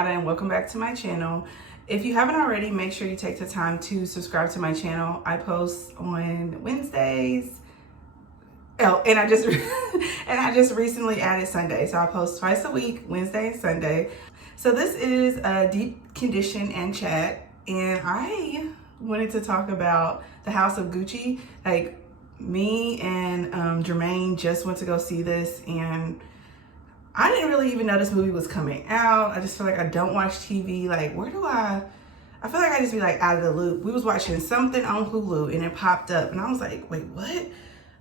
Kenyatta and welcome back to my channel. If you haven't already, make sure you take the time to subscribe to my channel. I post on Wednesdays. Oh, and I just and I just recently added Sunday. So I post twice a week, Wednesday and Sunday. So this is a deep condition and chat, and I wanted to talk about the House of Gucci. Like, me and Jermaine just went to go see this, and I didn't really even know this movie was coming out. I just feel like I don't watch TV. Like, where do I feel like I just be like out of the loop. We was watching something on Hulu and it popped up and I was like, wait, what?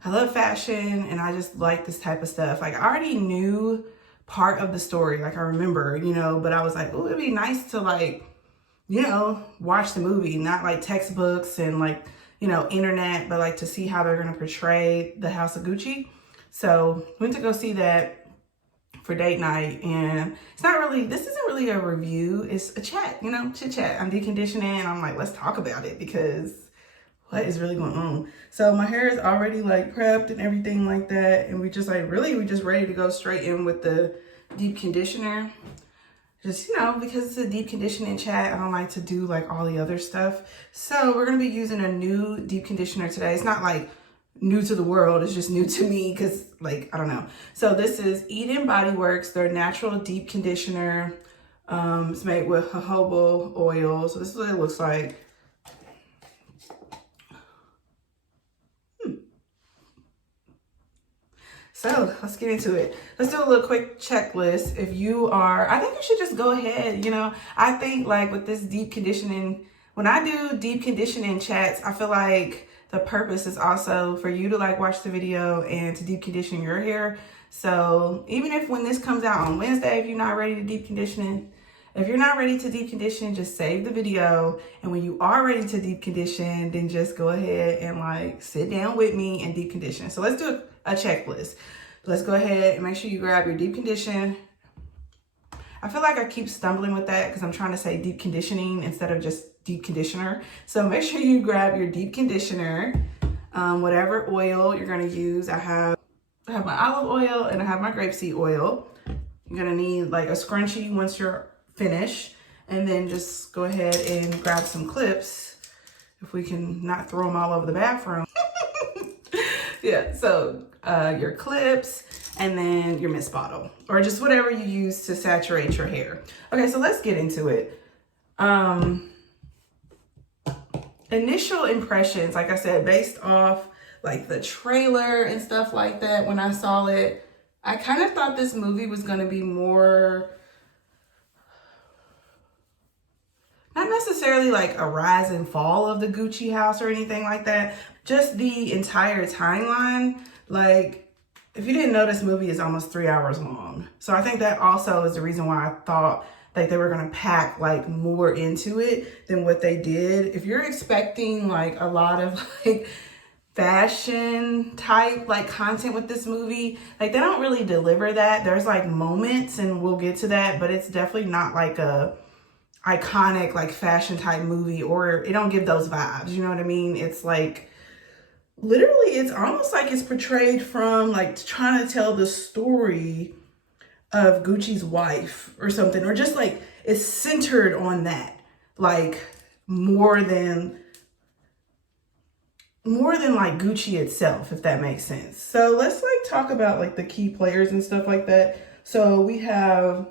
I love fashion and I just like this type of stuff. Like, I already knew part of the story. Like, I remember, but I was like, oh, it'd be nice to like, watch the movie, not like textbooks and like, internet, but like to see how they're going to portray the House of Gucci. So went to go see that for date night, and this isn't really a review, it's a chat, chit chat. I'm deconditioning and I'm like, let's talk about it because what is really going on? So my hair is already like prepped and everything like that, and we just ready to go straight in with the deep conditioner. Just, because it's a deep conditioning chat, I don't like to do like all the other stuff. So we're going to be using a new deep conditioner today. It's not like new to the world, it's just new to me because like, I don't know. So this is BodyWorks, their natural deep conditioner. It's made with jojoba oil. So this is what it looks like. So let's get into it. Let's do a little quick checklist. If you are, I think you should just go ahead. I think like with this deep conditioning, when I do deep conditioning chats, I feel like the purpose is also for you to like watch the video and to deep condition your hair. So even if when this comes out on Wednesday, if you're not ready to deep condition, just save the video. And when you are ready to deep condition, then just go ahead and like sit down with me and deep condition. So let's do a checklist. Let's go ahead and make sure you grab your deep condition. I feel like I keep stumbling with that because I'm trying to say deep conditioning instead of just deep conditioner. So make sure you grab your deep conditioner, whatever oil you're going to use. I have my olive oil and I have my grapeseed oil. You're going to need like a scrunchie once you're finished, and then just go ahead and grab some clips if we can not throw them all over the bathroom. Yeah, so your clips and then your mist bottle or just whatever you use to saturate your hair. Okay, so let's get into it. Initial impressions, like I said, based off like the trailer and stuff like that, when I saw it, I kind of thought this movie was going to be more, not necessarily like a rise and fall of the Gucci house or anything like that, just the entire timeline. Like, if you didn't know, this movie is almost 3 hours long. So I think that also is the reason why I thought like they were going to pack like more into it than what they did. If you're expecting like a lot of like fashion type like content with this movie, like they don't really deliver that. There's like moments and we'll get to that, but it's definitely not like a iconic like fashion type movie, or it don't give those vibes. You know what I mean? It's like, literally, it's almost like it's portrayed from like trying to tell the story of Gucci's wife or something, or just like it's centered on that, like more than like Gucci itself, if that makes sense. So let's like talk about like the key players and stuff like that. So we have,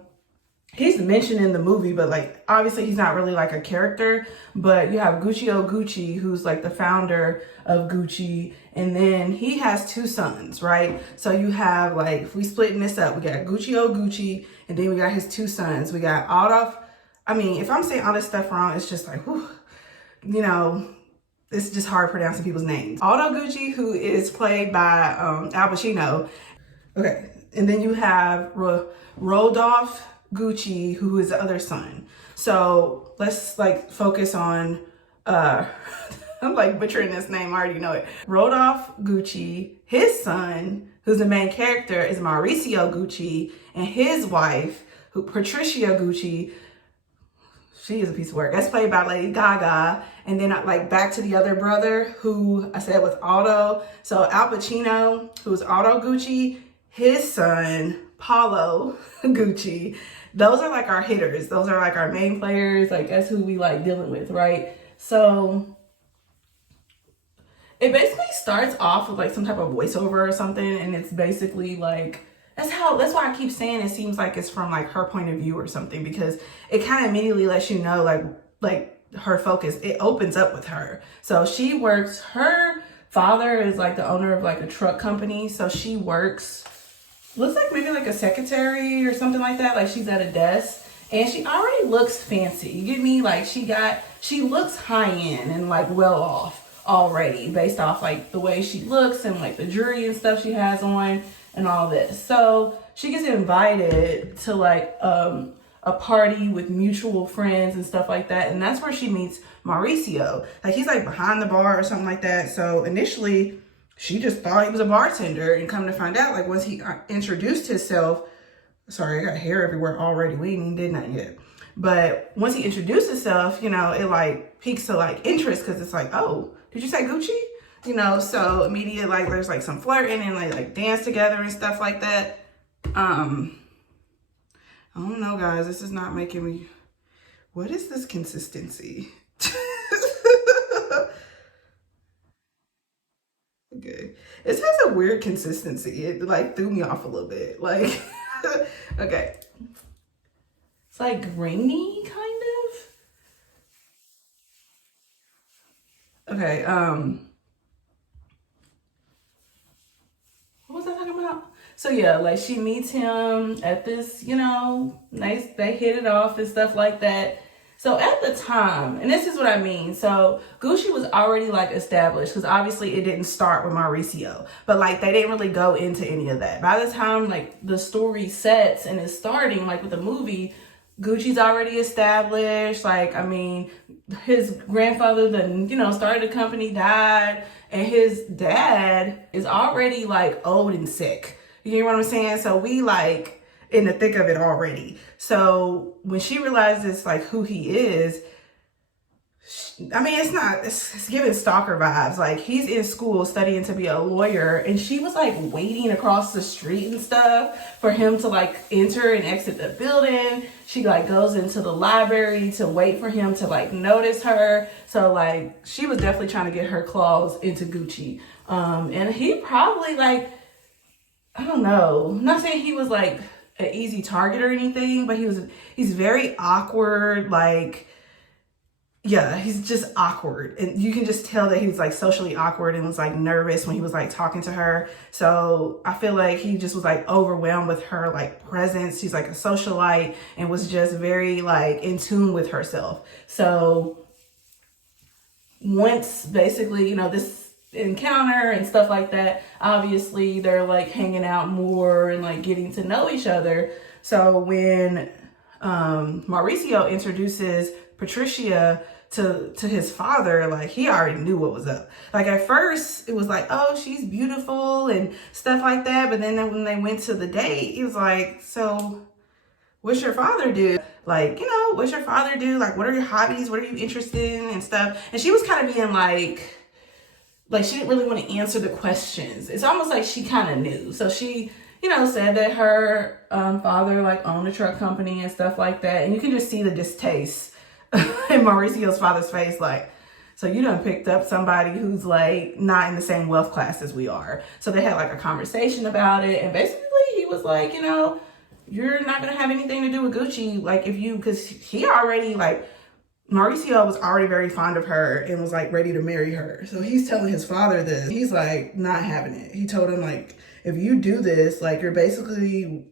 he's mentioned in the movie, but like obviously he's not really like a character, but you have Gucci, who's like the founder of Gucci, and then he has two sons, right? So you have like, if we splitting this up, we got Gucci, and then we got his two sons. We got Adolf. I mean, if I'm saying all this stuff wrong, it's just like, whew, it's just hard pronouncing people's names. Aldo Gucci, who is played by Al Pacino. Okay, and then you have Rodolphe Gucci, who is the other son. So let's like focus on I'm like butchering this name, I already know it. Rodolphe Gucci, his son, who's the main character, is Mauricio Gucci, and his wife, Patricia Gucci, she is a piece of work. That's played by Lady Gaga. And then like back to the other brother, who I said was Aldo. So Al Pacino, who's Aldo Gucci, his son Paulo Gucci. Those are like our hitters. Those are like our main players. Like that's who we like dealing with, right? So it basically starts off with like some type of voiceover or something, and it's basically like that's why I keep saying it seems like it's from like her point of view or something, because it kind of immediately lets you know like her focus. It opens up with her. So she works, her father is like the owner of like a truck company, so she works, looks like maybe like a secretary or something like that. Like she's at a desk and she already looks fancy. You get me? Like she looks high end and like well off already based off like the way she looks and like the jewelry and stuff she has on and all this. So she gets invited to like a party with mutual friends and stuff like that, and that's where she meets Mauricio. Like he's like behind the bar or something like that. So initially she just thought he was a bartender, and come to find out, like once he introduced himself, sorry, I got hair everywhere already, we ain't even did nothing yet, but once he introduced himself, you know, it like piques to like interest, because it's like, oh, did you say Gucci? You know, so immediate, like there's like some flirting and like dance together and stuff like that. I don't know, guys, this is not making me, what is this consistency? Okay, this has a weird consistency. It like threw me off a little bit, like okay, it's like grainy kind of. Okay, what was I talking about? So yeah, like she meets him at this, you know, nice, they hit it off and stuff like that. So at the time, and this is what I mean, so Gucci was already like established, because obviously it didn't start with Mauricio, but like they didn't really go into any of that. By the time like the story sets and is starting, like with the movie, Gucci's already established. Like, I mean, his grandfather then, you know, started a company, died, and his dad is already like old and sick. You hear what I'm saying? So we like in the thick of it already. So when she realizes like who he is, I mean, it's giving stalker vibes. Like he's in school studying to be a lawyer, and she was like waiting across the street and stuff for him to like enter and exit the building. She like goes into the library to wait for him to like notice her. So like she was definitely trying to get her claws into Gucci. And he probably like, I don't know, I'm not saying he was like an easy target or anything, but he's very awkward. Like, yeah, he's just awkward, and you can just tell that he was like socially awkward and was like nervous when he was like talking to her. So I feel like he just was like overwhelmed with her like presence. She's like a socialite and was just very like in tune with herself. So once basically, you know, this encounter and stuff like that, obviously they're like hanging out more and like getting to know each other. So when Mauricio introduces Patricia to his father, like he already knew what was up. Like at first it was like, oh, she's beautiful and stuff like that, but then when they went to the date, he was like, so what's your father do? Like, you know, what's your father do? Like, what are your hobbies? What are you interested in and stuff? And she was kind of being like she didn't really want to answer the questions. It's almost like she kind of knew. So she, you know, said that her father like owned a truck company and stuff like that. And you can just see the distaste in Mauricio's father's face. Like, so you done picked up somebody who's like not in the same wealth class as we are. So they had like a conversation about it. And basically he was like, you know, you're not going to have anything to do with Gucci. Like because he already like, Mauricio was already very fond of her and was like ready to marry her. So he's telling his father this. He's like not having it. He told him like, if you do this, like you're basically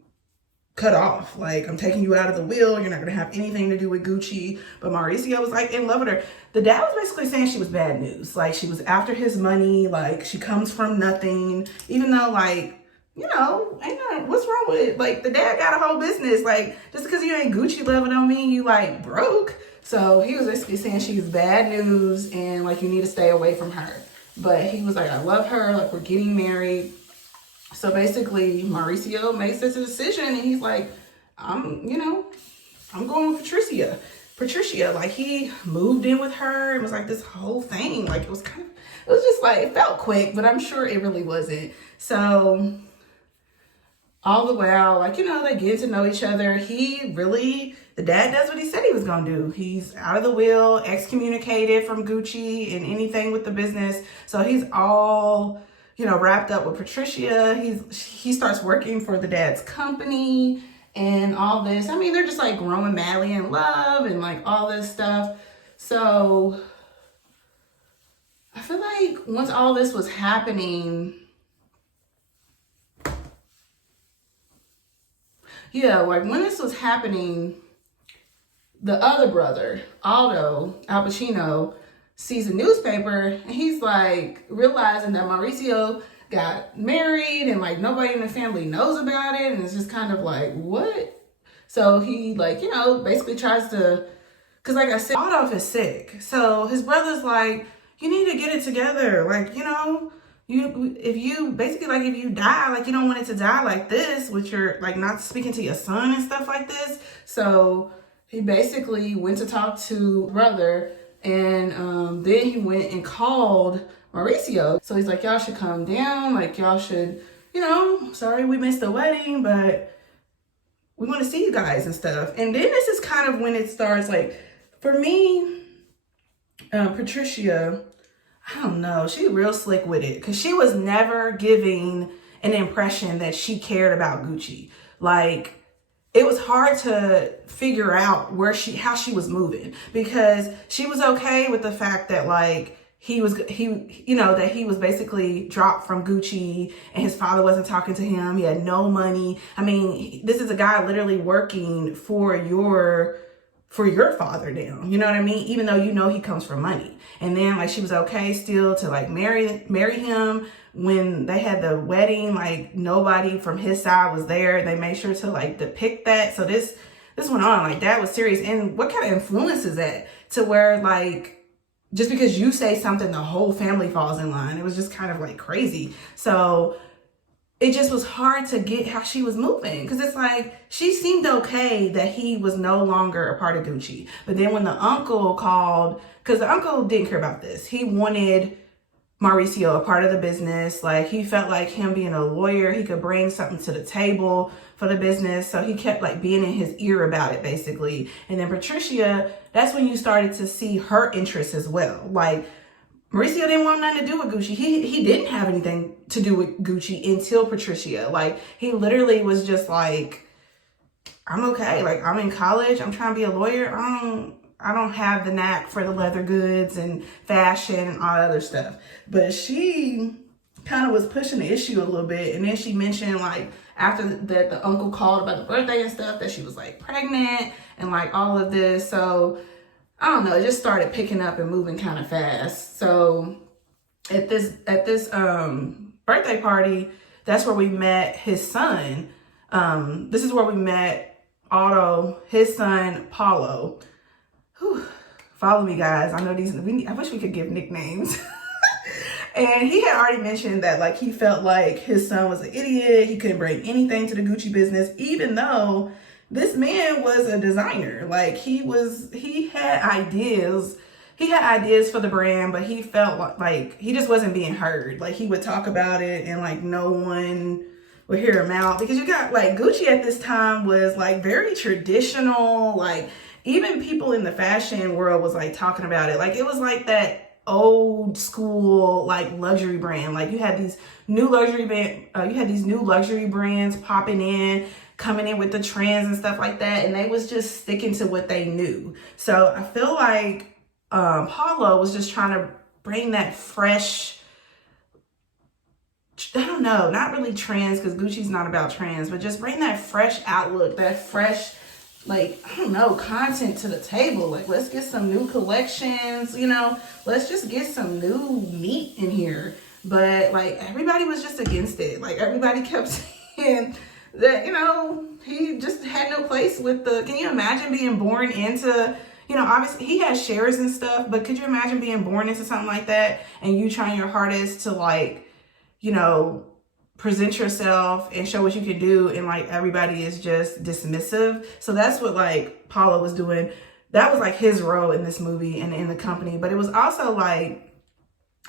cut off. Like I'm taking you out of the will. You're not going to have anything to do with Gucci. But Mauricio was like in love with her. The dad was basically saying she was bad news. Like she was after his money. Like she comes from nothing. Even though like, you know, what's wrong with it? Like the dad got a whole business. Like just because you ain't Gucci level don't mean you like broke. So he was basically saying she's bad news and like you need to stay away from her. But he was like, I love her, like we're getting married. So basically Mauricio makes this decision and he's like, I'm going with Patricia. Like he moved in with her. It was like this whole thing. Like it was just like, it felt quick, but I'm sure it really wasn't. So all the while, like, they get to know each other. The dad does what he said he was going to do. He's out of the will, excommunicated from Gucci and anything with the business. So he's all, wrapped up with Patricia. He starts working for the dad's company and all this. I mean, they're just like growing madly in love and like all this stuff. So I feel like once all this was happening, when this was happening, the other brother, Al Pacino, sees a newspaper and he's like realizing that Mauricio got married and like nobody in the family knows about it. And it's just kind of like, what? So he basically tries to, because like I said, Adolf is sick. So his brother's like, you need to get it together. Like, if you die, like, you don't want it to die like this, with your, like, not speaking to your son and stuff like this. So he basically went to talk to brother, and then he went and called Mauricio. So he's like, y'all should calm down. Like, y'all should, sorry we missed the wedding, but we want to see you guys and stuff. And then this is kind of when it starts, like, for me, Patricia, I don't know, she's real slick with it, because she was never giving an impression that she cared about Gucci. Like, it was hard to figure out how she was moving, because she was okay with the fact that like he was basically dropped from Gucci and his father wasn't talking to him. He had no money. I mean, this is a guy literally working for your father now, you know what I mean? Even though he comes from money. And then like she was okay still to like marry him. When they had the wedding, like nobody from his side was there. They made sure to like depict that. So this went on, like that was serious. And what kind of influence is that, to where like just because you say something, the whole family falls in line? It was just kind of like crazy. So it just was hard to get how she was moving, because it's like she seemed okay that he was no longer a part of Gucci. But then when the uncle called, because the uncle didn't care about this, he wanted Mauricio a part of the business. Like, he felt like him being a lawyer, he could bring something to the table for the business. So he kept like being in his ear about it, basically. And then Patricia, that's when you started to see her interest as well. Like, Mauricio didn't want nothing to do with Gucci. He didn't have anything to do with Gucci until Patricia. Like, he literally was just like, I'm okay. Like, I'm in college. I'm trying to be a lawyer. I don't have the knack for the leather goods and fashion and all that other stuff. But she kind of was pushing the issue a little bit. And then she mentioned, like, after that the uncle called about the birthday and stuff, that she was like pregnant and like all of this. So I don't know, it just started picking up and moving kind of fast. So at this birthday party, that's where we met his son. This is where we met Otto, his son, Paulo. Whew. Follow me, guys. I know I wish we could give nicknames. And he had already mentioned that like he felt like his son was an idiot. He couldn't bring anything to the Gucci business, even though this man was a designer. Like, he had ideas. He had ideas for the brand, but he felt like he just wasn't being heard. Like, he would talk about it and like no one would hear him out, because you got like Gucci at this time was like very traditional. Like, even people in the fashion world was like talking about it. Like, it was like that old school like luxury brand. Like, you had these new luxury brands popping in, coming in with the trends and stuff like that, and they was just sticking to what they knew. So I feel like Paulo was just trying to bring that fresh, I don't know, not really trends, because Gucci's not about trends, but just bring that fresh outlook, that fresh, like, I don't know, content to the table. Like, let's get some new collections, let's just get some new meat in here. But like, everybody was just against it. Like, everybody kept saying that, he just had no place with can you imagine being born into, obviously he has shares and stuff, but could you imagine being born into something like that and you trying your hardest to like, present yourself and show what you can do, and like everybody is just dismissive? So that's what like Paulo was doing. That was like his role in this movie and in the company. But it was also like,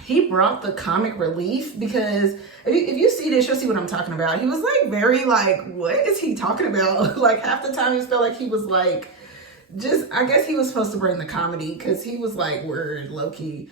he brought the comic relief, because if you see this, you'll see what I'm talking about. He was like very like, what is he talking about? Like half the time he felt like he was like, just, I guess he was supposed to bring the comedy, because he was like word low-key.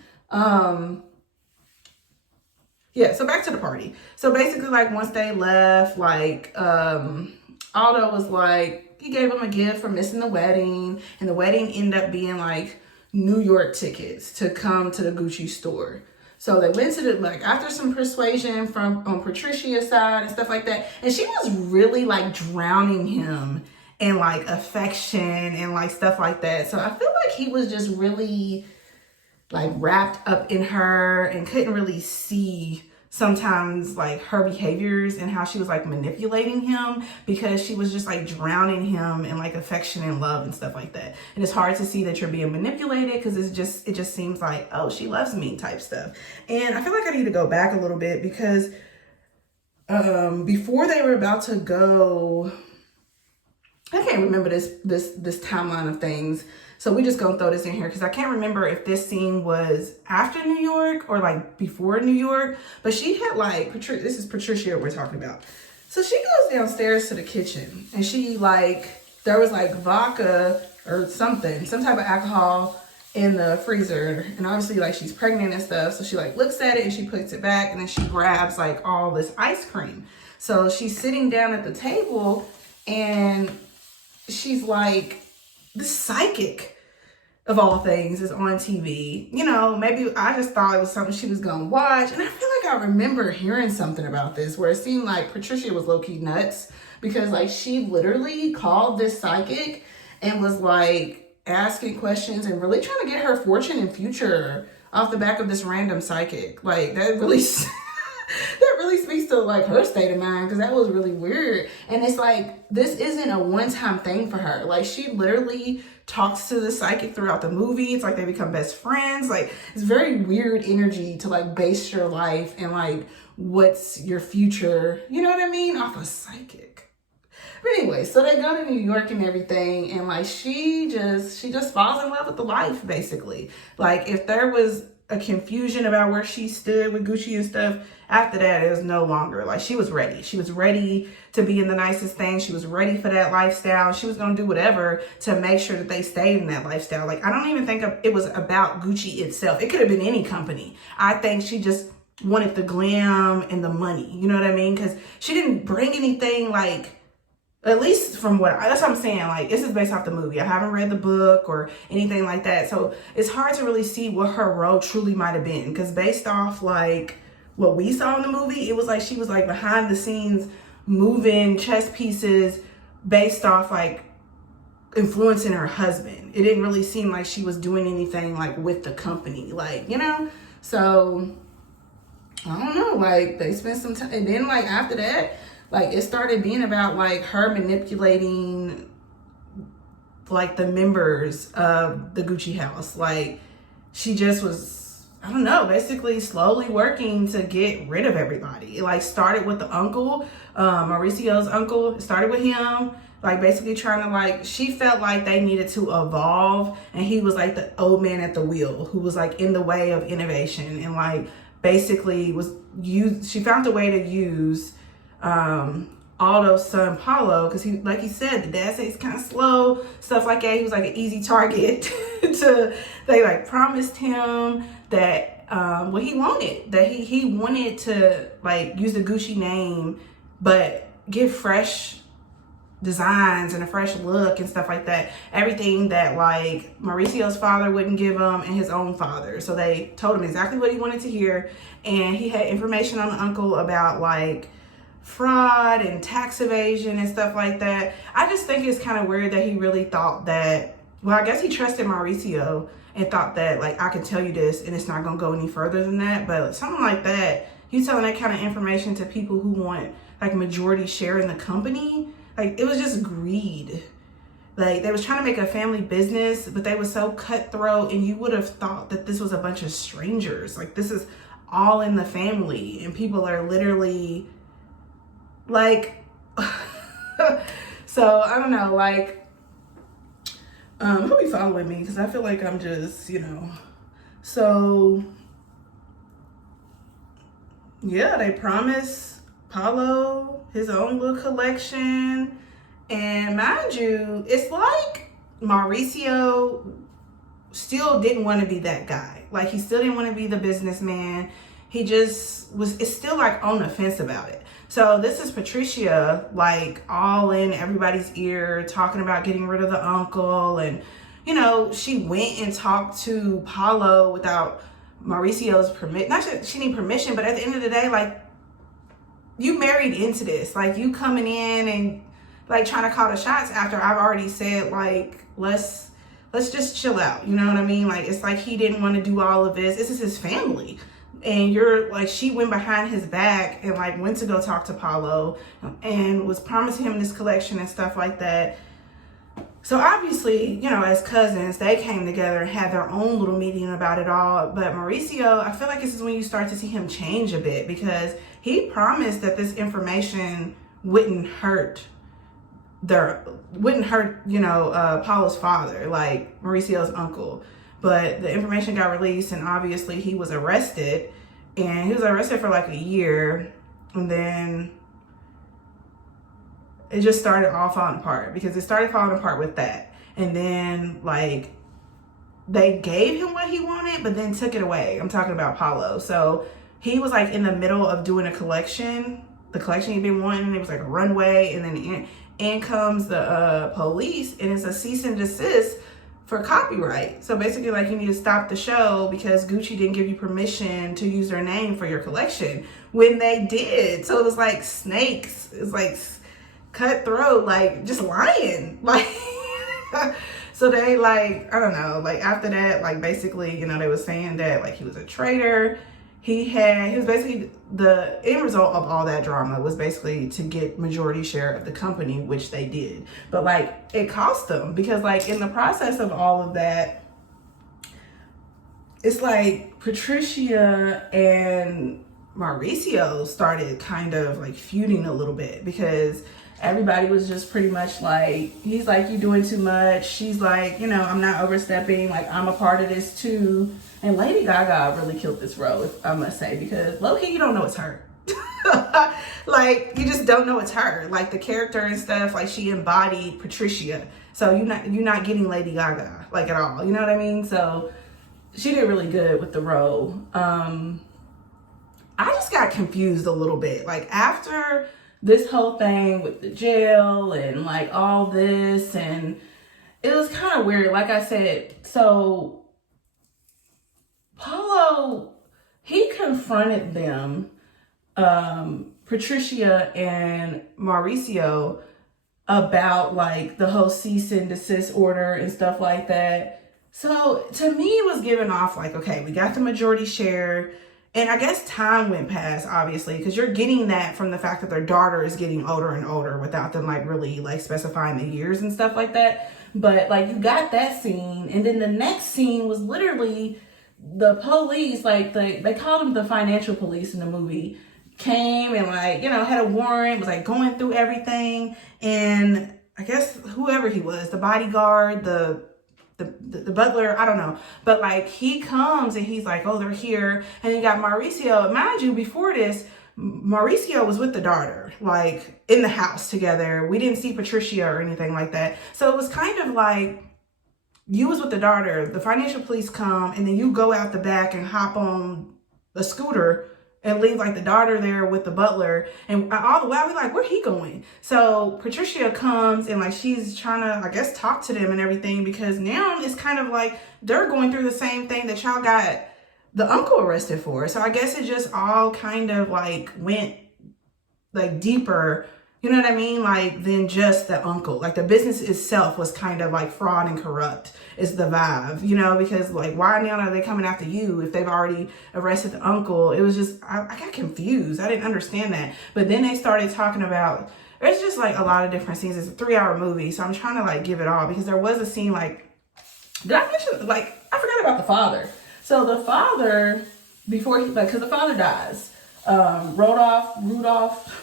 Yeah, so back to the party. So basically, like, once they left, like, Aldo was like, he gave him a gift for missing the wedding, and the wedding ended up being like New York tickets to come to the Gucci store. So they went to the, like, after some persuasion from on Patricia's side and stuff like that, and she was really like drowning him in like affection and like stuff like that. So I feel like he was just really like wrapped up in her and couldn't really see sometimes like her behaviors and how she was like manipulating him, because she was just like drowning him in like affection and love and stuff like that. And it's hard to see that you're being manipulated, because it just seems like, oh, she loves me type stuff. And I feel like I need to go back a little bit, because before they were about to go, I can't remember this timeline of things. So we just gonna throw this in here, because I can't remember if this scene was after New York or like before New York. But she had like, this is Patricia we're talking about. So she goes downstairs to the kitchen, and she like, there was like vodka or something, some type of alcohol in the freezer. And obviously like she's pregnant and stuff. So she like looks at it and she puts it back, and then she grabs like all this ice cream. So she's sitting down at the table, and she's like, this psychic of all things is on TV. You know, maybe I just thought it was something she was gonna watch. And I feel like I remember hearing something about this, where it seemed like Patricia was low-key nuts, because like she literally called this psychic and was like asking questions and really trying to get her fortune and future off the back of this random psychic. Like that really that really speaks to like her state of mind, because that was really weird. And it's like, this isn't a one-time thing for her. Like she literally talks to the psychic throughout the movie. It's like they become best friends. Like it's very weird energy to like base your life and like what's your future, you know what I mean, off a psychic. But anyway, so they go to New York and everything, and like she just falls in love with the life, basically. Like if there was a confusion about where she stood with Gucci and stuff, after that it was no longer. Like she was ready. She was ready to be in the nicest thing. She was ready for that lifestyle. She was gonna do whatever to make sure that they stayed in that lifestyle. Like I don't even think it was about Gucci itself. It could have been any company. I think she just wanted the glam and the money. You know what I mean? Because she didn't bring anything like, at least from that's what I'm saying. Like, this is based off the movie. I haven't read the book or anything like that. So it's hard to really see what her role truly might have been. Because based off like what we saw in the movie, it was like she was like behind the scenes moving chess pieces based off like influencing her husband. It didn't really seem like she was doing anything like with the company. Like, you know? So I don't know. Like they spent some time. And then like after that, like it started being about like her manipulating like the members of the Gucci house. Like she just was, I don't know, basically slowly working to get rid of everybody. It like started with the uncle, Mauricio's uncle. It started with him, like basically trying to like, she felt like they needed to evolve, and he was like the old man at the wheel who was like in the way of innovation, and like basically she found a way to use Aldo's son Paulo, because he, like he said, the dad said he's kind of slow, stuff like that. He was like an easy target they like promised him that what he wanted, that he wanted to like use the Gucci name but give fresh designs and a fresh look and stuff like that. Everything that like Mauricio's father wouldn't give him, and his own father. So they told him exactly what he wanted to hear, and he had information on the uncle about like fraud and tax evasion and stuff like that. I just think it's kind of weird that he really thought that, well, I guess he trusted Mauricio and thought that like, I can tell you this and it's not gonna go any further than that. But something like that, he's telling that kind of information to people who want like majority share in the company. Like it was just greed. Like they was trying to make a family business, but they were so cutthroat, and you would have thought that this was a bunch of strangers. Like this is all in the family, and people are literally like, so I don't know, like, who'll be following me? Because I feel like I'm just, you know, so yeah, they promised Paulo his own little collection. And mind you, it's like Mauricio still didn't want to be that guy. Like, he still didn't want to be the businessman. He just was, it's still like on the fence about it. So this is Patricia, like all in everybody's ear, talking about getting rid of the uncle. And, you know, she went and talked to Paulo without Mauricio's permission. Not that she needed permission, but at the end of the day, like, you married into this. Like, you coming in and like trying to call the shots after I've already said, like, let's just chill out. You know what I mean? Like, it's like he didn't want to do all of this. This is his family. And you're like, she went behind his back and like went to go talk to Paulo and was promising him this collection and stuff like that. So obviously, you know, as cousins, they came together and had their own little meeting about it all. But Mauricio, I feel like this is when you start to see him change a bit, because he promised that this information wouldn't hurt, you know, Paulo's father, like Mauricio's uncle. But the information got released, and obviously he was arrested. And he was arrested for like a year. And then it just started all falling apart, because it started falling apart with that. And then like they gave him what he wanted, but then took it away. I'm talking about Paulo. So he was like in the middle of doing a collection, the collection he'd been wanting. It was like a runway, and then in comes the police, and it's a cease and desist for copyright. So basically, like, you need to stop the show because Gucci didn't give you permission to use their name for your collection, when they did. So it was like snakes. It's like cutthroat, like just lying. Like, so they, like, I don't know, like after that, like basically, you know, they were saying that like he was a traitor. He was basically, the end result of all that drama was basically to get majority share of the company, which they did. But like, it cost them, because like in the process of all of that, it's like Patricia and Mauricio started kind of like feuding a little bit, because everybody was just pretty much like, he's like, you doing too much. She's like, you know, I'm not overstepping. Like, I'm a part of this too. And Lady Gaga really killed this role, I must say, because low-key, you don't know it's her. Like, you just don't know it's her. Like, the character and stuff, like, she embodied Patricia. So you're not getting Lady Gaga, like, at all. You know what I mean? So she did really good with the role. I just got confused a little bit. Like, after this whole thing with the jail and like all this, and it was kind of weird. Like I said, so Paulo, he confronted them, Patricia and Mauricio, about like the whole cease and desist order and stuff like that. So to me, it was giving off like, okay, we got the majority share. And I guess time went past, obviously, because you're getting that from the fact that their daughter is getting older and older without them like really like specifying the years and stuff like that. But like, you got that scene. And then the next scene was literally the police, like they called them the financial police in the movie, came and like, you know, had a warrant, was like going through everything. And I guess whoever he was, the bodyguard, the butler, I don't know, but like he comes and he's like, oh, they're here. And you got Mauricio. Mind you, before this, Mauricio was with the daughter, like in the house together. We didn't see Patricia or anything like that. So it was kind of like, you was with the daughter, the financial police come, and then you go out the back and hop on a scooter and leave like the daughter there with the butler. And all the while we like, where he going? So Patricia comes and like, she's trying to, I guess, talk to them and everything, because now it's kind of like they're going through the same thing that y'all got the uncle arrested for. So I guess it just all kind of like went like deeper, you know what I mean? Like, than just the uncle. Like, the business itself was kind of like fraud and corrupt is the vibe, you know, because like, why now are they coming after you if they've already arrested the uncle? It was just, I got confused. I didn't understand that. But then they started talking about, there's just like a lot of different scenes. It's a 3-hour movie. So I'm trying to like give it all, because there was a scene like, did I mention, like, I forgot about the father. So the father, before he, like, because the father dies, Rudolph,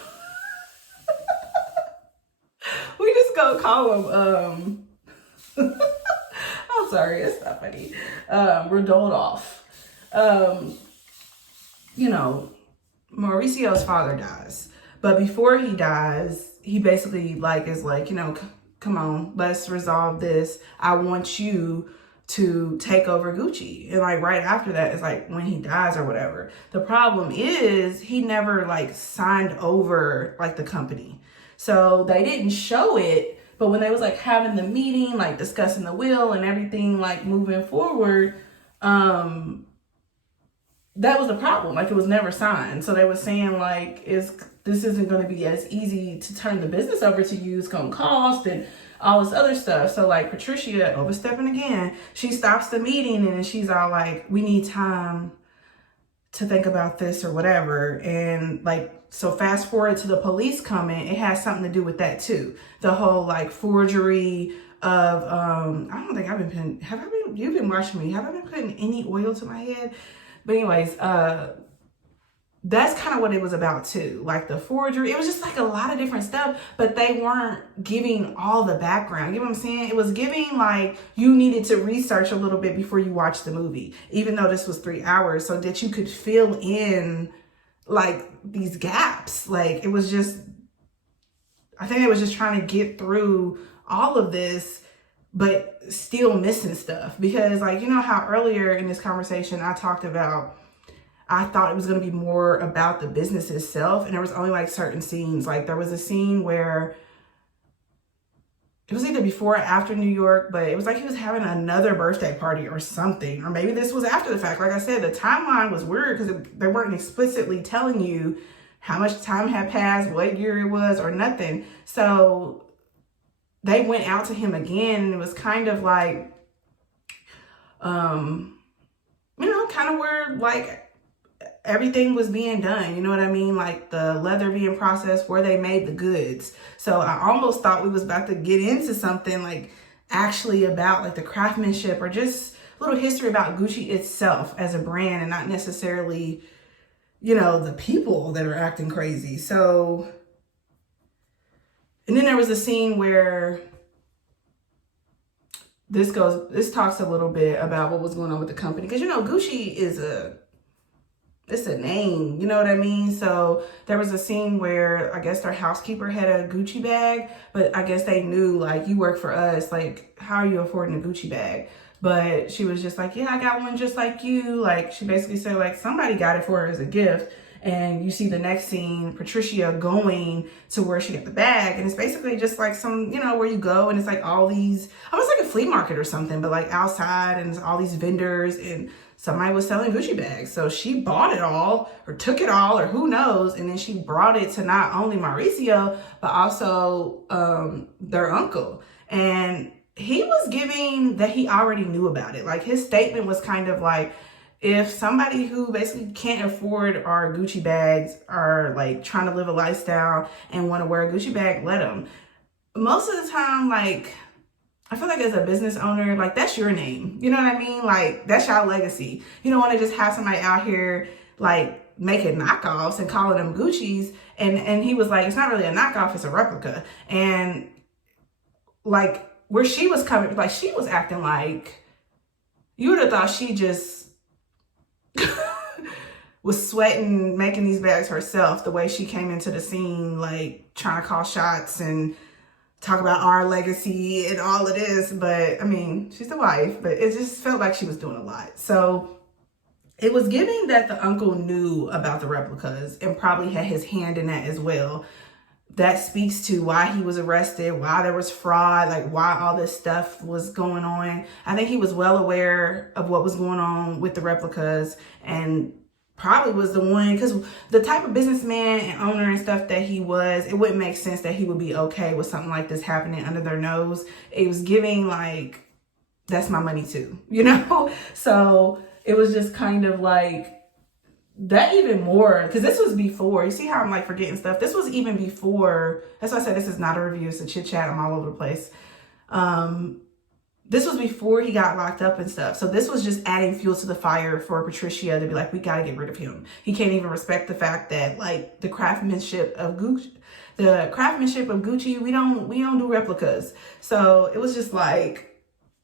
we just gonna call him, I'm sorry, it's not funny, Rodolph. You know, Mauricio's father dies. But before he dies, he basically like is like, you know, come on, let's resolve this. I want you to take over Gucci. And like right after that is like when he dies or whatever. The problem is he never like signed over like the company. So they didn't show it, but when they was like having the meeting, like discussing the will and everything like moving forward, that was the problem. Like it was never signed. So they were saying like, this isn't going to be as easy to turn the business over to you. It's going to cost and all this other stuff. So like Patricia overstepping again, she stops the meeting and she's all like, we need time to think about this or whatever. And like, so fast forward to the police coming, it has something to do with that too. The whole like forgery of, I don't think you've been watching me. Have I been putting any oil to my head? But anyways, that's kind of what it was about too. Like the forgery, it was just like a lot of different stuff, but they weren't giving all the background. You know what I'm saying? It was giving like you needed to research a little bit before you watched the movie, even though this was 3 hours, so that you could fill in like these gaps. Like it was just, I think it was just trying to get through all of this, but still missing stuff. Because like, you know how earlier in this conversation I talked about, I thought it was going to be more about the business itself, and there was only like certain scenes. Like there was a scene where it was either before or after New York, but it was like he was having another birthday party or something, or maybe this was after the fact. Like I said, the timeline was weird because they weren't explicitly telling you how much time had passed, what year it was, or nothing. So they went out to him again, and it was kind of like, you know, kind of where like everything was being done, you know what I mean? Like the leather being processed where they made the goods. So I almost thought we was about to get into something like actually about like the craftsmanship or just a little history about Gucci itself as a brand, and not necessarily, you know, the people that are acting crazy. So, and then there was a scene where this talks a little bit about what was going on with the company. Because, you know, Gucci is it's a name, you know what I mean? So there was a scene where I guess their housekeeper had a Gucci bag, but I guess they knew like, you work for us, like how are you affording a Gucci bag? But she was just like, yeah, I got one just like you. Like she basically said like somebody got it for her as a gift. And you see the next scene, Patricia going to where she got the bag. And it's basically just like some, you know, where you go and it's like all these, almost like a flea market or something, but like outside, and it's all these vendors and somebody was selling Gucci bags. So she bought it all or took it all or who knows. And then she brought it to not only Mauricio, but also their uncle. And he was giving that he already knew about it. Like his statement was kind of like, if somebody who basically can't afford our Gucci bags are like trying to live a lifestyle and want to wear a Gucci bag, let them. Most of the time, like, I feel like as a business owner, like that's your name. You know what I mean? Like that's your legacy. You don't want to just have somebody out here like making knockoffs and calling them Gucci's. And he was like, it's not really a knockoff, it's a replica. And like where she was coming, like she was acting like, you would have thought she just was sweating, making these bags herself, the way she came into the scene, like trying to call shots and talk about our legacy and all of this. But I mean, she's the wife, but it just felt like she was doing a lot. So it was giving that the uncle knew about the replicas and probably had his hand in that as well. That speaks to why he was arrested, why there was fraud, like why all this stuff was going on. I think he was well aware of what was going on with the replicas, and probably was the one, because the type of businessman and owner and stuff that he was, it wouldn't make sense that he would be okay with something like this happening under their nose. It was giving like, that's my money too, you know? So it was just kind of like, that even more, because this was before, you see how I'm like forgetting stuff. This was even before, that's why I said this is not a review, it's a chit chat, I'm all over the place. This was before he got locked up and stuff. So this was just adding fuel to the fire for Patricia to be like, we got to get rid of him. He can't even respect the fact that like the craftsmanship of Gucci, we don't do replicas. So it was just like,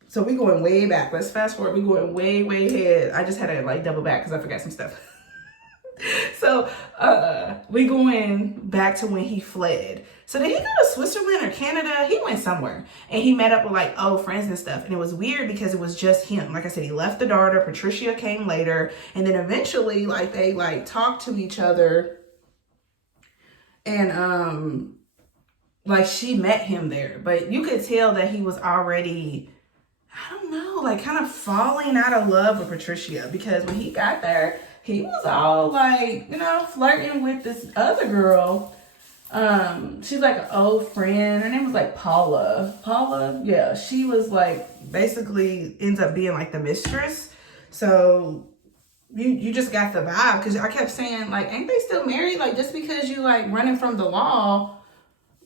so we going way back. Let's fast forward. We going way, way ahead. I just had to like double back because I forgot some stuff. So we going back to when he fled. So did he go to Switzerland or Canada? He went somewhere and he met up with like old friends and stuff. And it was weird because it was just him. Like I said, he left the daughter. Patricia came later. And then eventually like they like talked to each other. And like she met him there. But you could tell that he was already, I don't know, like kind of falling out of love with Patricia. Because when he got there, he was all like, you know, flirting with this other girl. She's like an old friend. Her name was like Paula. Yeah, she was like basically ends up being like the mistress. So you just got the vibe, because I kept saying like, ain't they still married? Like just because you like running from the law,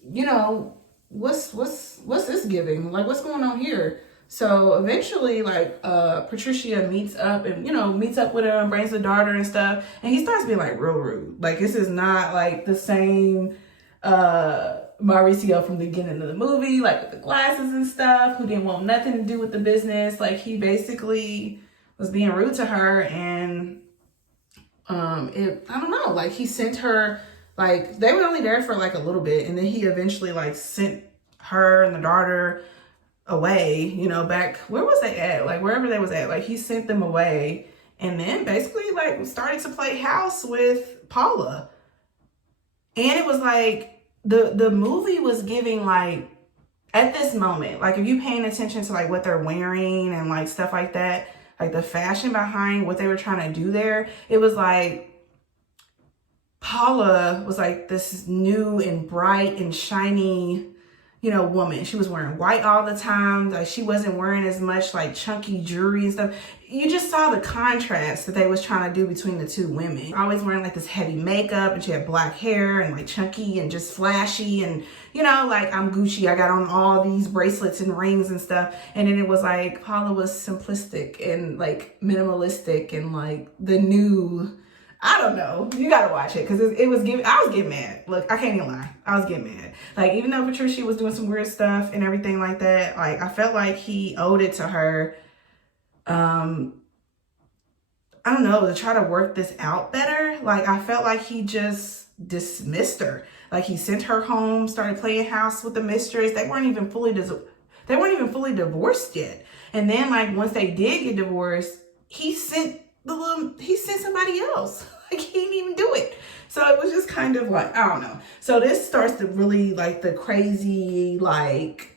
you know, what's this giving? Like what's going on here? So eventually, like, Patricia meets up with him, brings the daughter and stuff. And he starts being like real rude. Like, this is not like the same Mauricio from the beginning of the movie, like with the glasses and stuff, who didn't want nothing to do with the business. Like, he basically was being rude to her. And I don't know, like he sent her, like, they were only there for like a little bit. And then he eventually like sent her and the daughter away, you know, back, where was they at? Like wherever they was at, like he sent them away, and then basically like started to play house with Paula. And it was like the movie was giving like, at this moment, like if you paying attention to like what they're wearing and like stuff like that, like the fashion behind what they were trying to do there, it was like Paula was like this new and bright and shiny, you know, woman. She was wearing white all the time. Like she wasn't wearing as much like chunky jewelry and stuff. You just saw the contrast that they was trying to do between the two women. Always wearing like this heavy makeup, and she had black hair and like chunky and just flashy, and you know, like I'm Gucci. I got on all these bracelets and rings and stuff. And then it was like Paula was simplistic and like minimalistic and like the new, I don't know. You gotta watch it, because it was giving. I was getting mad. Look, I can't even lie. I was getting mad. Like even though Patricia was doing some weird stuff and everything like that, like I felt like he owed it to her. I don't know, to try to work this out better. Like I felt like he just dismissed her. Like he sent her home, started playing house with the mistress. They weren't even fully divorced yet. And then like once they did get divorced, he sent somebody else. Like he didn't even do it. So it was just kind of like, I don't know. So this starts to really like the crazy like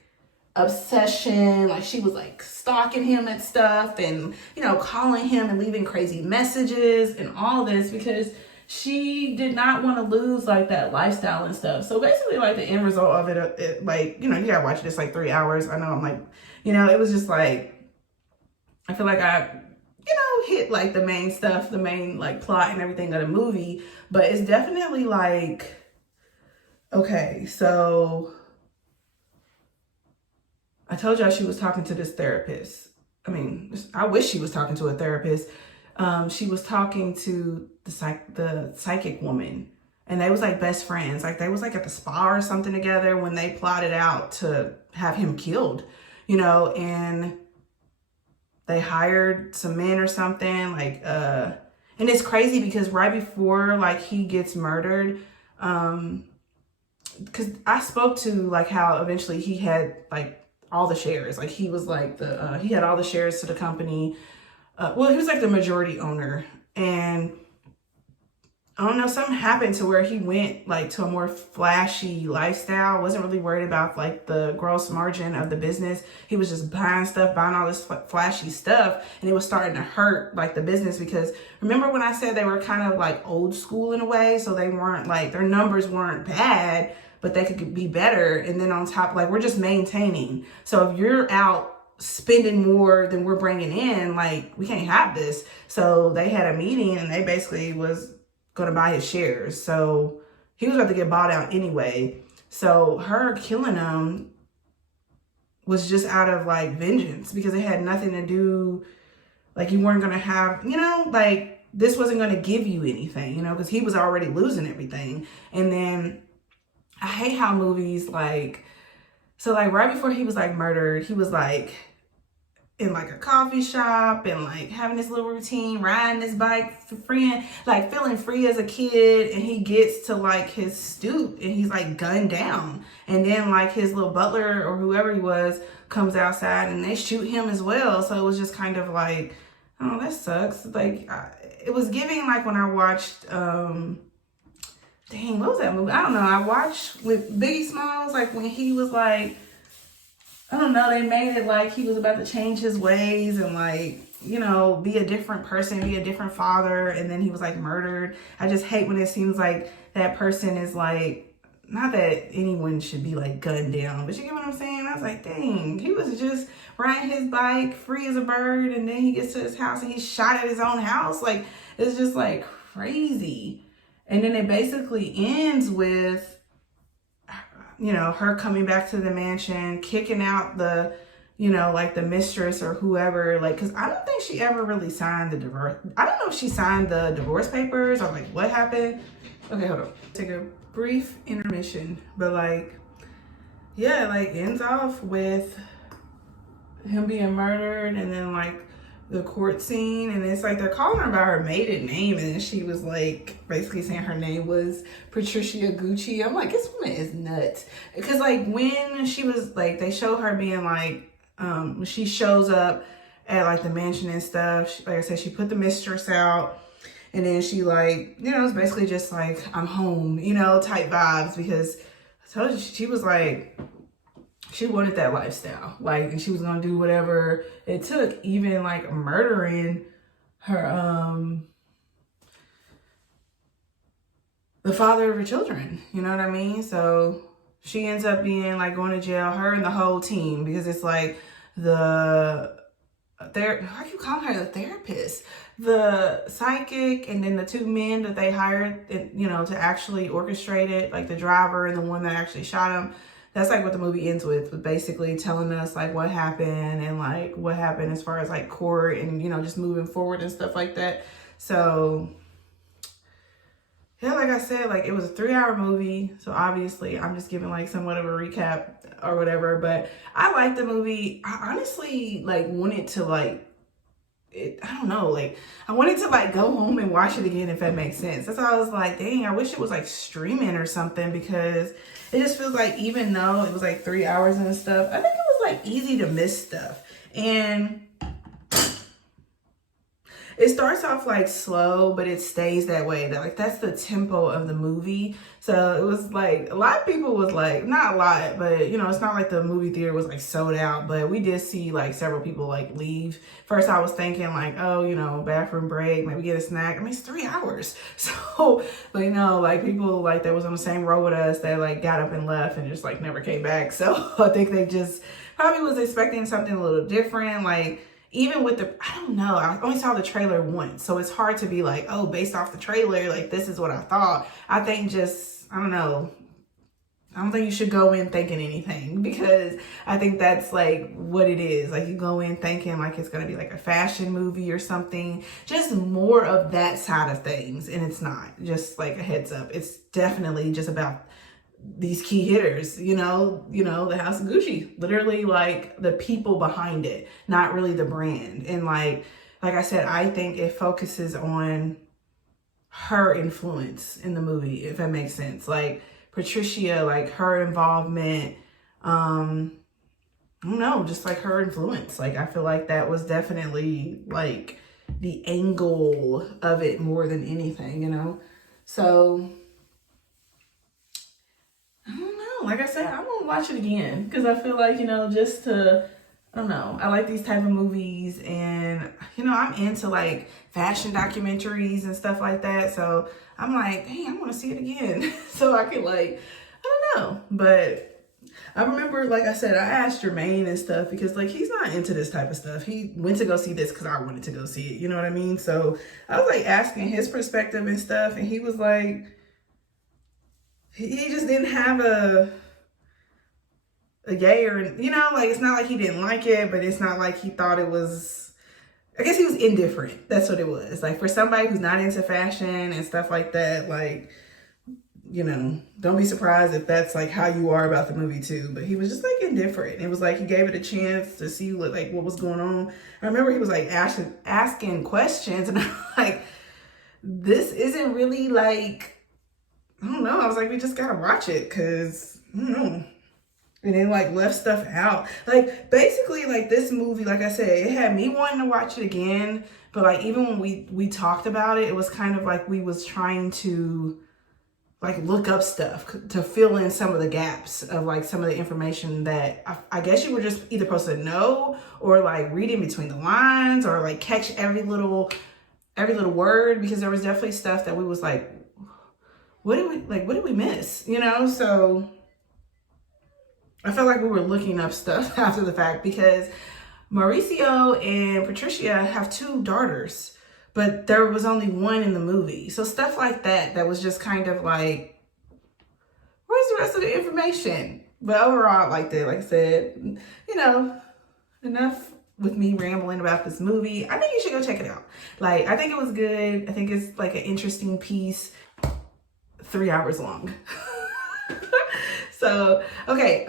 obsession. Like she was like stalking him and stuff, and you know, calling him and leaving crazy messages and all this, because she did not want to lose like that lifestyle and stuff. So basically like the end result of it, like, you know, you gotta watch this like 3 hours. I know I'm like, you know, it was just like, I feel like I, you know, hit like the main stuff, the main like plot and everything of the movie. But it's definitely like, okay, so I told y'all she was talking to this therapist. I mean, I wish she was talking to a therapist. She was talking to the psychic woman, and they was like best friends. Like they was like at the spa or something together when they plotted out to have him killed, you know, and they hired some men or something, like, and it's crazy because right before like he gets murdered, because I spoke to like how eventually he had like all the shares. Like he was like he had all the shares to the company. Well, he was like the majority owner, and I don't know, something happened to where he went like to a more flashy lifestyle. Wasn't really worried about like the gross margin of the business. He was just buying all this flashy stuff, and it was starting to hurt like the business, because remember when I said they were kind of like old school in a way, so they weren't like, their numbers weren't bad, but they could be better. And then on top, like we're just maintaining. So if you're out spending more than we're bringing in, like we can't have this. So they had a meeting, and they basically was going to buy his shares. So he was about to get bought out anyway. So her killing him was just out of like vengeance, because it had nothing to do, like you weren't going to have, you know, like this wasn't going to give you anything, you know, because he was already losing everything. And then I hate how movies like, so like right before he was like murdered, he was like, in like a coffee shop and like having this little routine, riding this bike, freeing, like feeling free as a kid. And he gets to like his stoop and he's like gunned down. And then like his little butler or whoever he was comes outside and they shoot him as well. So it was just kind of like, oh, that sucks. Like it was giving like when I watched, dang, what was that movie? I don't know. I watched with Biggie Smalls, like when he was like, I don't know, they made it like he was about to change his ways and like, you know, be a different person, be a different father. And then he was like murdered. I just hate when it seems like that person is like, not that anyone should be like gunned down, but you get what I'm saying? I was like, dang, he was just riding his bike, free as a bird. And then he gets to his house and he's shot at his own house. Like, it's just like crazy. And then it basically ends with, you know, her coming back to the mansion, kicking out the, you know, like the mistress or whoever, like, because I don't think she ever really signed the divorce. I don't know if she signed the divorce papers or like what happened. Okay, hold on. Take a brief intermission. But like, yeah, like ends off with him being murdered and then like the court scene, and it's like they're calling her by her maiden name, and then she was like basically saying her name was Patricia Gucci. I'm like, this woman is nuts. Because like when she was like, they show her being like, when she shows up at like the mansion and stuff, she, like I said, she put the mistress out, and then she like, you know, it's basically just like, I'm home, you know, type vibes. Because I told you, she was like, she wanted that lifestyle, like, and she was gonna do whatever it took, even like murdering her, the father of her children, you know what I mean? So she ends up being like going to jail, her and the whole team, because it's like how you call her, the therapist, the psychic, and then the two men that they hired, you know, to actually orchestrate it, like the driver and the one that actually shot him. That's like what the movie ends with basically telling us like what happened and like what happened as far as like court and, you know, just moving forward and stuff like that. So yeah, like I said, like it was a 3-hour movie. So obviously I'm just giving like somewhat of a recap or whatever, but I liked the movie. I honestly like wanted to like, I don't know, like I wanted to like go home and watch it again, if that makes sense. That's why I was like, dang, I wish it was like streaming or something, because it just feels like even though it was like 3 hours and stuff, I think it was like easy to miss stuff. And it starts off like slow, but it stays that way. Like that's the tempo of the movie. So it was like, a lot of people was like, not a lot, but you know, it's not like the movie theater was like sold out, but we did see like several people like leave. First I was thinking like, oh, you know, bathroom break, maybe get a snack. I mean, it's 3 hours. So, but you know, like people like that was on the same row with us, they like got up and left and just like never came back. So I think they just probably was expecting something a little different. Like, even with the, I don't know, I only saw the trailer once, so it's hard to be like, oh, based off the trailer, like this is what I thought. I think just, I don't know, I don't think you should go in thinking anything, because I think that's like what it is. Like you go in thinking like it's gonna be like a fashion movie or something, just more of that side of things, and it's not. Just like a heads up, it's definitely just about these key hitters, you know, the House of Gucci, literally like the people behind it, not really the brand. And like I said, I think it focuses on her influence in the movie, if that makes sense. Like Patricia, like her involvement, I don't know, just like her influence. Like I feel like that was definitely like the angle of it more than anything, you know? So I don't know. Like I said, I'm gonna watch it again, because I feel like, you know, just to, I don't know, I like these type of movies, and you know, I'm into like fashion documentaries and stuff like that. So I'm like, dang, I want to see it again so I can like, I don't know. But I remember, like I said, I asked Jermaine and stuff, because like he's not into this type of stuff. He went to go see this because I wanted to go see it. You know what I mean? So I was like asking his perspective and stuff, and he was like, he just didn't have a yay or, you know, like it's not like he didn't like it, but it's not like he thought it was, I guess he was indifferent. That's what it was. Like for somebody who's not into fashion and stuff like that, like you know, don't be surprised if that's like how you are about the movie too. But he was just like indifferent. It was like he gave it a chance to see what was going on. I remember he was like asking questions, and I'm like, this isn't really like, I don't know. I was like, we just gotta watch it because I don't know. And then like left stuff out. Like basically like this movie, like I said, it had me wanting to watch it again. But like even when we talked about it, it was kind of like we was trying to like look up stuff to fill in some of the gaps of like some of the information that I guess you were just either supposed to know or like read in between the lines or like catch every little word, because there was definitely stuff that we was like, what did we miss? You know? So I felt like we were looking up stuff after the fact, because Mauricio and Patricia have 2 daughters, but there was only one in the movie. So stuff like that was just kind of like, where's the rest of the information? But overall, I liked it. Like I said, you know, enough with me rambling about this movie. I think you should go check it out. Like, I think it was good. I think it's like an interesting piece. 3 hours long. So, okay,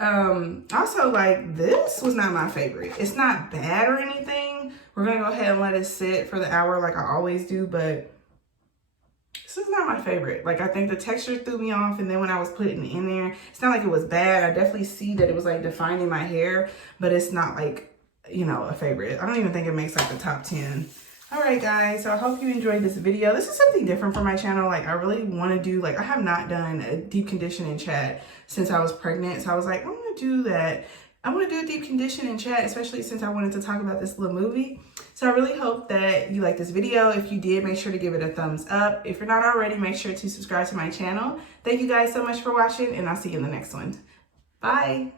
also, like, this was not my favorite. It's not bad or anything. We're gonna go ahead and let it sit for the hour like I always do, but this is not my favorite. Like, I think the texture threw me off, and then when I was putting it in there, it's not like it was bad. I definitely see that it was, like, defining my hair, but it's not, like, you know, a favorite. I don't even think it makes, like, the top 10. All right, guys, so I hope you enjoyed this video. This is something different for my channel. Like, I really want to do, like, I have not done a deep conditioning chat since I was pregnant. So I was like, I want to do that. I want to do a deep conditioning chat, especially since I wanted to talk about this little movie. So I really hope that you like this video. If you did, make sure to give it a thumbs up. If you're not already, make sure to subscribe to my channel. Thank you guys so much for watching, and I'll see you in the next one. Bye.